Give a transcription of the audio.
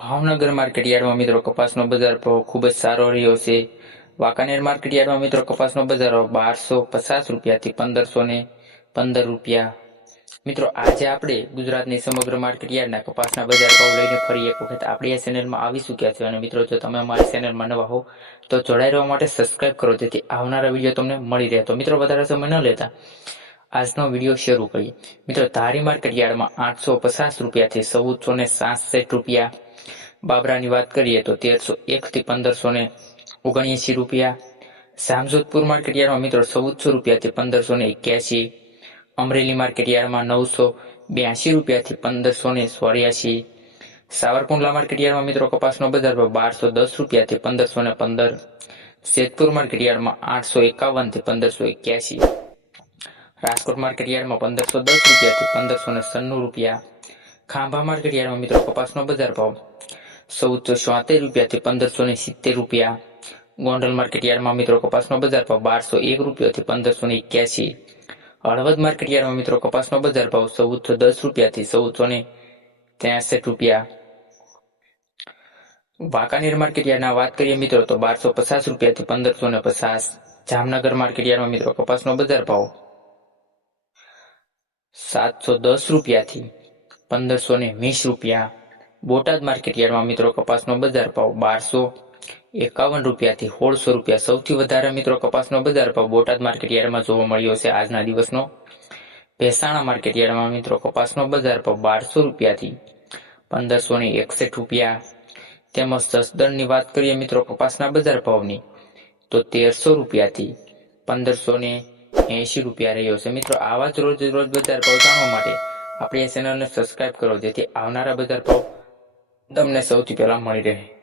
ભાવનગર માર્કેટયાર્ડમાં મિત્રો કપાસનો બજાર ભાવ ખૂબ જ સારો રહ્યો છે। વાંકાનેર માર્કેટયાર્ડમાં મિત્રો કપાસનો બજાર ભાવ 1250 રૂપિયાથી 1515 રૂપિયા। મિત્રો આજે આપણે ગુજરાતની સમગ્ર માર્કેટયાર્ડના કપાસના બજાર ભાવ લઈને ફરી એક વખત આપણી આ ચેનલમાં આવી ચૂક્યા છે। અને મિત્રો જો તમે અમારી ચેનલમાં નવા હો તો જોડાઈ રહેવા માટે સબસ્ક્રાઇબ કરો, જેથી આવનારા વિડીયો તમને મળી રહે। તો મિત્રો વધારે સમય ન લેતા આજનો વિડીયો શરૂ કરીએ। મિત્રો ધારી માર્કેટયાર્ડમાં 850 રૂપિયાથી 1466 રૂપિયા। બાબરાની વાત કરીએ તો 1301 થી 1579 રૂપિયા। જામજોધપુર માર્કેટયાર્ડમાં મિત્રો 1400 રૂપિયાથી 1581। અમરેલી માર્કેટયાર્ડમાં 982 રૂપિયાથી 1584। સાવરકુંડલા માર્કેટયાર્ડમાં મિત્રો કપાસનો બજાર ભાવ 1210 રૂપિયાથી 1515। જેતપુર માર્કેટયાર્ડમાં 851 થી 1581। રાજકોટ માર્કેટયાર્ડમાં 1510 રૂપિયાથી 1596 રૂપિયા। ખાંભા માર્કેટયાર્ડમાં મિત્રો કપાસનો બજાર ભાવ 1474 રૂપિયાથી 1570 રૂપિયા। ગોંડલ માર્કેટયાર્ડમાં મિત્રો કપાસનો બજાર ભાવ 1201 રૂપિયાથી 1581। હળવદ માર્કેટયાર્ડમાં મિત્રો કપાસનો બજાર ભાવ 1410 રૂપિયાથી 1463 રૂપિયા। વાંકાનેર માર્કેટયાર્ડના વાત કરીએ મિત્રો તો 1250 રૂપિયાથી 1550। જામનગર માર્કેટયાર્ડમાં મિત્રો કપાસનો બજાર ભાવ 710 રૂપિયાથી 1520 રૂપિયા। બોટાદ માર્કેટયાર્ડમાં મિત્રો કપાસનો બજાર ભાવ 1251 રૂપિયાથી 1600 રૂપિયા। સૌથી વધારે મિત્રો કપાસનો બજાર ભાવ બોટાદ માર્કેટયાર્ડમાં જોવા મળ્યો છે આજના દિવસનો। ભેસાણા માર્કેટયાર્ડમાં મિત્રો કપાસનો બજાર ભાવ 1200 રૂપિયાથી 1561 રૂપિયા। તેમજ જસદણની વાત કરીએ મિત્રો કપાસના બજાર ભાવની તો 1300 રૂપિયાથી 1580 રૂપિયા રહ્યો છે। મિત્રો આવા જ રોજ બજાર ભાવ જાણવા માટે આપણી ચેનલને સબસ્ક્રાઇબ કરો, જેથી આવનારા બજાર ભાવ તમને સૌથી પહેલા મળી રહે।